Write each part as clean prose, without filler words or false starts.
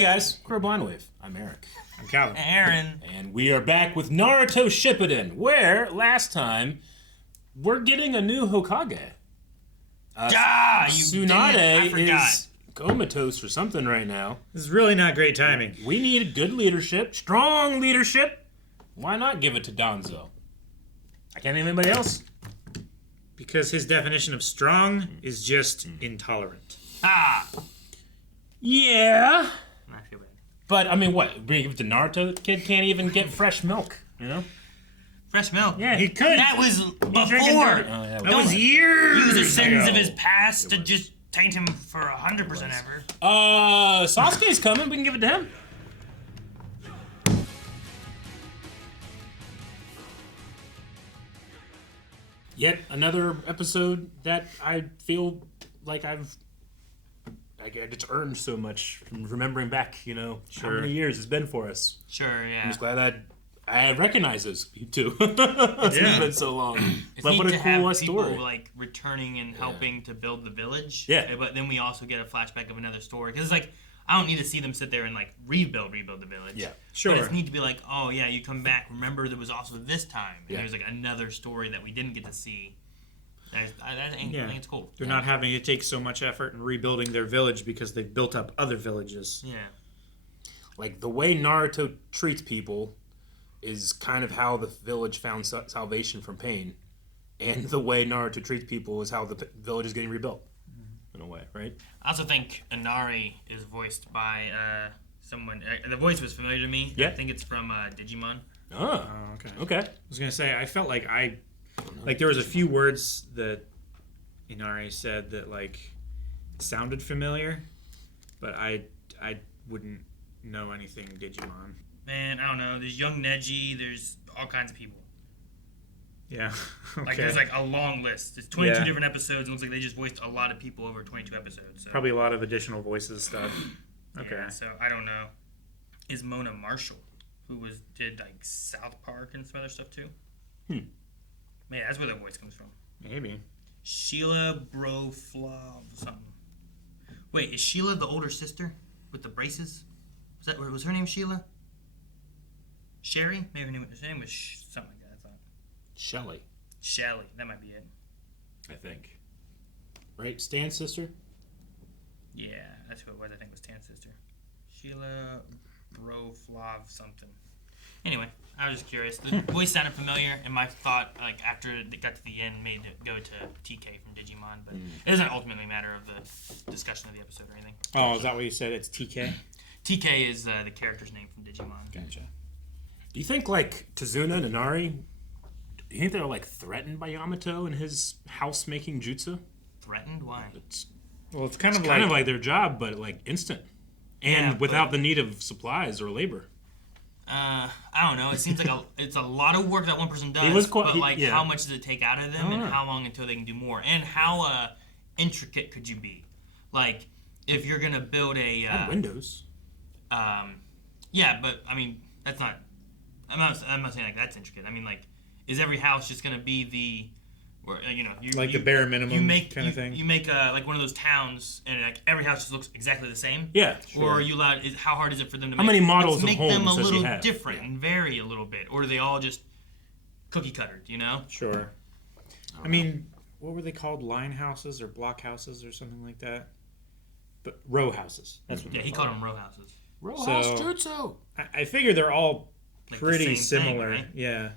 Hey guys, Crow Blindwave. I'm Eric. I'm Calvin. Aaron. And we are back with Naruto Shippuden, where last time we're getting a new Hokage. Tsunade is comatose or something right now. This is really not great timing. We need good leadership, strong leadership. Why not give it to Danzo? I can't name anybody else. Because his definition of strong is just intolerant. Yeah. I feel bad. But, I mean, what? Bring it to Naruto? The kid can't even get fresh milk, you know? Fresh milk? Yeah, he could. That was before. That was years Use the sins ago. of his past to just taint him for 100% ever. Sasuke's coming. We can give it to him. Yet another episode that I feel like I just earned so much from remembering back, you know, how many years it's been for us. Sure, yeah. I'm just glad that I recognize those too. It's been so long. It's But neat what a to cool have story. people like returning and helping to build the village. Yeah. But then we also get a flashback of another story. Because it's like, I don't need to see them sit there and like rebuild the village. Yeah. Sure. But it's neat to be like, oh yeah, you come back. Remember there was also this time. And Yeah. there's like another story that we didn't get to see. I think it's cool. They're not having to take so much effort in rebuilding their village because they've built up other villages. Yeah. Like the way Naruto treats people is kind of how the village found salvation from pain, and the way Naruto treats people is how the village is getting rebuilt, in a way, right? I also think Inari is voiced by someone. The voice was familiar to me. Yeah. I think it's from Digimon. Oh, Okay. okay. I was going to say, I felt like there was a few words that Inari said that, like, sounded familiar, but I wouldn't know anything Digimon. Man, I don't know. There's young Neji. There's all kinds of people. Yeah. Okay. Like there's like a long list. There's 22 Yeah. different episodes. It looks like they just voiced a lot of people over 22 episodes. So. Probably a lot of additional voices stuff. Okay. Yeah, so I don't know. Is Mona Marshall, who did like South Park and some other stuff too? Man, that's where the voice comes from. Maybe. Sheila Broflov something. Wait, is Sheila the older sister with the braces? Was her name Sheila? Sherry? Maybe her name was something like that, I thought. Shelly, Shelly, that might be it. I think. Right? Stan's sister? Yeah, that's who it was. I think it was Tan's sister. Sheila Broflov something. Anyway, I was just curious. The voice sounded familiar, and my thought, like after it got to the end, made it go to TK from Digimon, but it doesn't ultimately matter of the discussion of the episode or anything. Oh, is that what you said? It's TK? TK is the character's name from Digimon. Gotcha. Do you think, like, Tazuna and Inari, do you think they're, like, threatened by Yamato and his house-making jutsu? Threatened? Why? It's Well, it's kind of like their job, but, like, instant. And Yeah, without the need of supplies or labor. I don't know. It seems like it's a lot of work that one person does. He was quite- but like, yeah. how much does it take out of them, and know. how long until they can do more? And how intricate could you be? Like, if you're gonna build a And windows. yeah, but I mean that's not. I'm not saying like that's intricate. I mean like, is every house just gonna be the bare minimum kind of thing? You make like one of those towns, and like every house just looks exactly the same. Yeah. Or are you allowed? How hard is it for them to How make? many models let's of make them a homes does he little have? different and vary a little bit, or are they all just cookie cuttered? You know? Sure. I mean, what were they called? Line houses or block houses or something like that? But row houses. That's what Yeah, he called them row houses. Row So- house jutsu. I figure they're all Like the pretty same thing, similar. right? Yeah.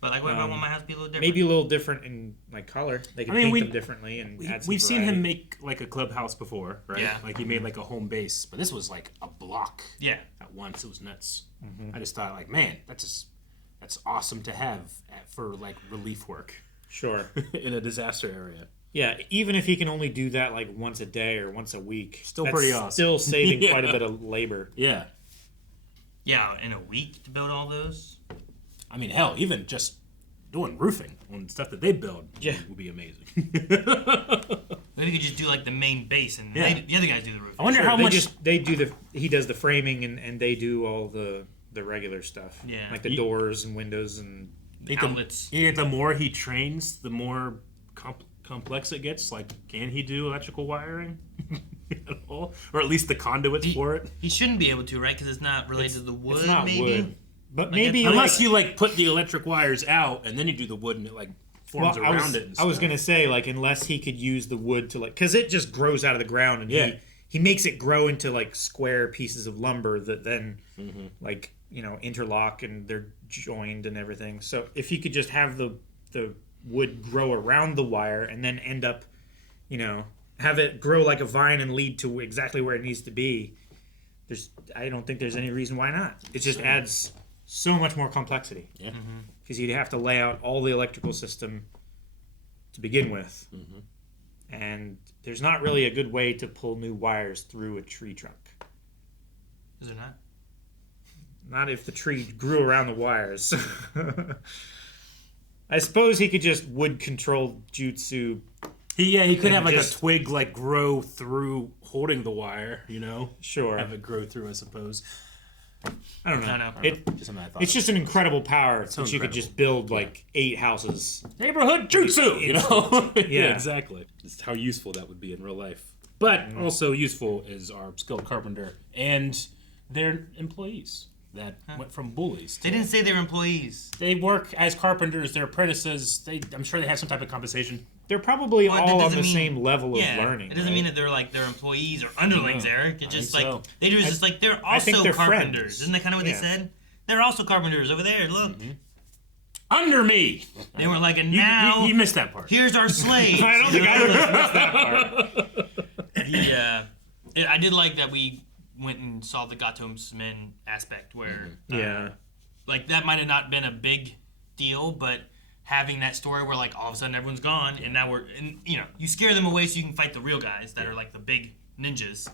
But like, what if I want my house to be a little different? Maybe a little different in like color. They can I mean, paint them differently and add some We've seen variety. him make, like, a clubhouse before, right? Yeah. Like, he made, like, a home base. But this was, like, a block Yeah. at once. It was nuts. I just thought, like, man, that's awesome to have for, like, relief work Sure. in a disaster area. Yeah, even if he can only do that like once a day or once a week, Still that's pretty awesome. Still saving Yeah. quite a bit of labor. Yeah. Yeah, in a week to build all those. I mean, hell, even just doing roofing on stuff that they build would be amazing. Maybe you could just do like the main base, and Yeah. the other guys do the roof. I wonder how They much... he does the framing and they do all the regular stuff. Yeah. Like the doors and windows and You think outlets. the more he trains, the more complex it gets, like, can he do electrical wiring at all? Or at least the conduits for it? He shouldn't be able to, right? Because it's not related to the wood, It's not maybe? wood. But Like, maybe... Unless you, like, put the electric wires out, and then you do the wood, and it, like, forms around it and stuff. I was going to say, like, unless he could use the wood to, like... Because it just grows out of the ground, and he makes it grow into, like, square pieces of lumber that then, like, you know, interlock, and they're joined and everything. So if he could just have the would grow around the wire and then end up, you know, have it grow like a vine and lead to exactly where it needs to be. I don't think there's any reason why not. It just adds so much more complexity. Yeah. Because you'd have to lay out all the electrical system to begin with. And there's not really a good way to pull new wires through a tree trunk. Is there not? Not if the tree grew around the wires. I suppose he could just wood control jutsu. He could have like just- a twig like grow through holding the wire, you know? Sure. Have it grow through, I suppose. I don't know. I don't know. Just something I thought It's of. just an incredible power that you could incredible. just build like 8 houses. Neighborhood jutsu, you know? Yeah. Yeah, exactly. Just how useful that would be in real life. But also useful is our skilled carpenter and their employees that went from Bullies. They didn't say they were employees. They work as carpenters, they're apprentices. I'm sure they have some type of compensation. They're probably Well, that all on doesn't the mean- same level of Yeah, learning. it doesn't right? mean that they're like their employees or underlings, Eric. It's just think like so. they do is just like they're I think also they're carpenters. friends. Isn't that kind of what Yeah. they said? They're also carpenters over there. Look, Under me! they were like, and You, now you missed that part. here's our slaves. I don't think I missed that part. I did like that we went and saw the Gatomsmen aspect where, Yeah. like, that might have not been a big deal, but having that story where, like, all of a sudden everyone's gone, and now you scare them away so you can fight the real guys that are, like, the big ninjas.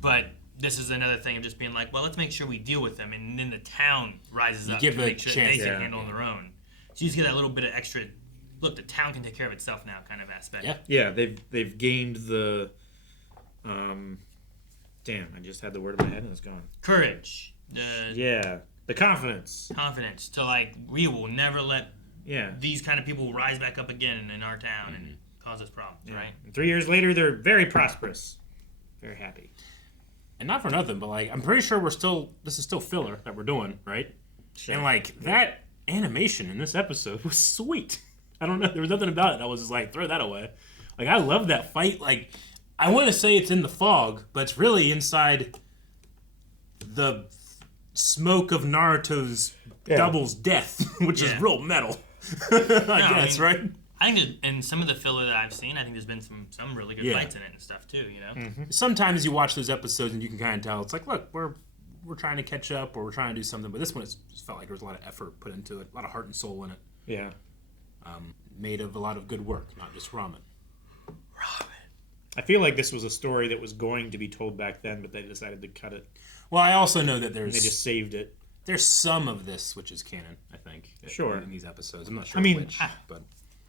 But this is another thing of just being like, well, let's make sure we deal with them, and then the town rises up to give a make sure that they chance. can handle on their own. So you just get that little bit of extra, look, the town can take care of itself now kind of aspect. Yeah. Yeah, they've gained the damn, I just had the word in my head and it's gone. Courage. Yeah. The confidence. Confidence to, like, we will never let Yeah. these kind of people rise back up again in our town and cause us problems, right? And 3 years later they're very prosperous. Very happy. And not for nothing, but like I'm pretty sure this is still filler that we're doing, right? Sure. And like that animation in this episode was sweet. I don't know, there was nothing about it. I was just like, throw that away. Like I love that fight. Like I want to say it's in the fog, but it's really inside the smoke of Naruto's double's death, which is real metal. I guess, right? I think in some of the filler that I've seen, I think there's been some really good fights in it and stuff too, you know? Sometimes you watch those episodes and you can kind of tell it's like, look, we're trying to catch up or we're trying to do something, but this one it just felt like there was a lot of effort put into it, a lot of heart and soul in it. Yeah. Made of a lot of good work, not just ramen. I feel like this was a story that was going to be told back then, but they decided to cut it. Well, I also know that They just saved it. there's some of this which is canon, I think. Sure. In these episodes. I'm not sure I mean, which, but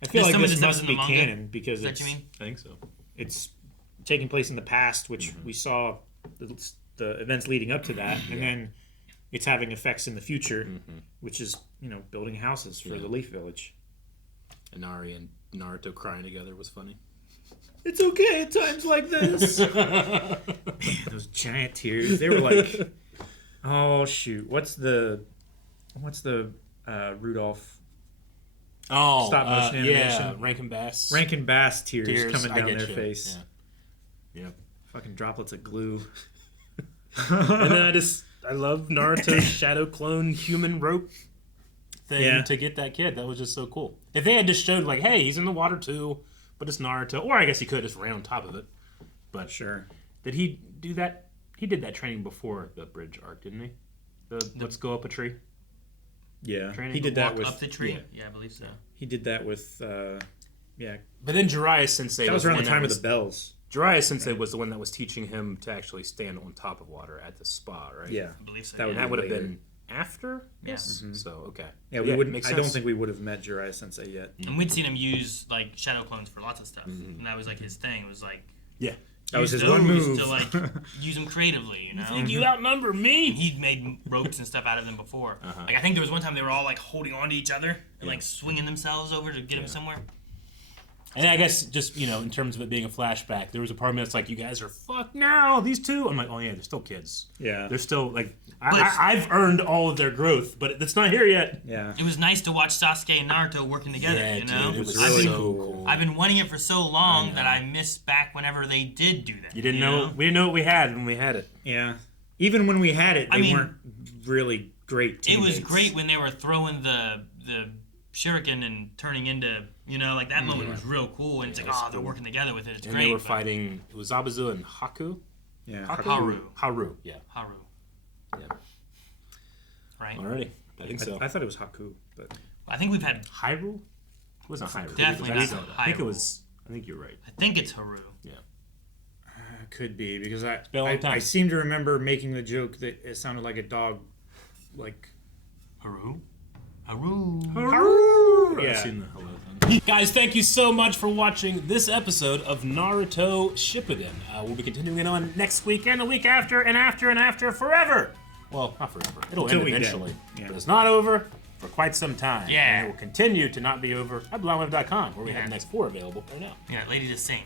I feel Is like some of this this must in be the manga? canon because Is that it's, what you mean? I think so. it's taking place in the past, which we saw the events leading up to that, and then it's having effects in the future, which is, building houses for the Leaf Village. Inari and Naruto crying together was funny. It's okay at times like this. Man, those giant tears. They were like, oh shoot, what's the Rudolph Oh, stop motion animation? Yeah, Rankin Bass. Rankin Bass tears coming I down get their you. face. Yeah. Yep. Fucking droplets of glue. And then I love Naruto's shadow clone human rope thing to get that kid. That was just so cool. If they had just showed like, hey, he's in the water too, but it's Naruto, or I guess he could have just ran on top of it. But Sure. did he do that? He did that training before the bridge arc, didn't he? Let's go up a tree. Yeah, Training he to did that Walk with. up the tree? Yeah, I believe so. He did that with. Yeah, But then Jiraiya Sensei that was around the time of was, the bells. Jiraiya Sensei was the one that was teaching him to actually stand on top of water at the spa, right? Yeah, I believe so. That would And yeah. that would have later. been after. Yes. So okay. yeah. We wouldn't. Makes I don't sense. think we would have met Jiraiya Sensei yet. And we'd seen him use, like, shadow clones for lots of stuff. And that was, like, his thing. It was, like, Yeah. That was use his one those move. to, like, use them creatively, you know? Think you outnumber me? He'd made ropes and stuff out of them before. Like, I think there was one time they were all, like, holding on to each other and, like, swinging themselves over to get him somewhere. And I guess just, in terms of it being a flashback, there was a part of me that's like, you guys are fucked now, these two. I'm like, oh yeah, they're still kids. Yeah. They're still, like, I've earned all of their growth, but it's not here yet. Yeah. It was nice to watch Sasuke and Naruto working together, Yeah, you know? dude, it was really so cool. I've been wanting it for so long that I missed back whenever they did do that. You didn't know? We didn't know what we had when we had it. Yeah. Even when we had it, they weren't really great teammates. It was great when they were throwing the shuriken and turning into, like that moment was real cool. And it's like, they're working together with it. It's And great. they were fighting, it was Zabuza and Haku? Yeah. Haru, yeah. Haru. Yeah. Right? Alrighty. I think so. I thought it was Haku, but I think we've had. Hyrule? It wasn't Hyrule. Definitely not I think it Hyrule. was, I think you're right. I think it's Haru. Yeah. could be because been a long time. I seem to remember making the joke that it sounded like a dog, like Haru? Haru. Yeah. I've seen the hello thing. Guys, thank you so much for watching this episode of Naruto Shippuden. We'll be continuing it on next week and the week after and after and after forever. Well, not forever. It'll Until end we get- eventually. yeah. But it's not over for quite some time. Yeah. And it will continue to not be over at blindweb.com, where we have Yeah. the next 4 available right now. Yeah, Lady the Saint.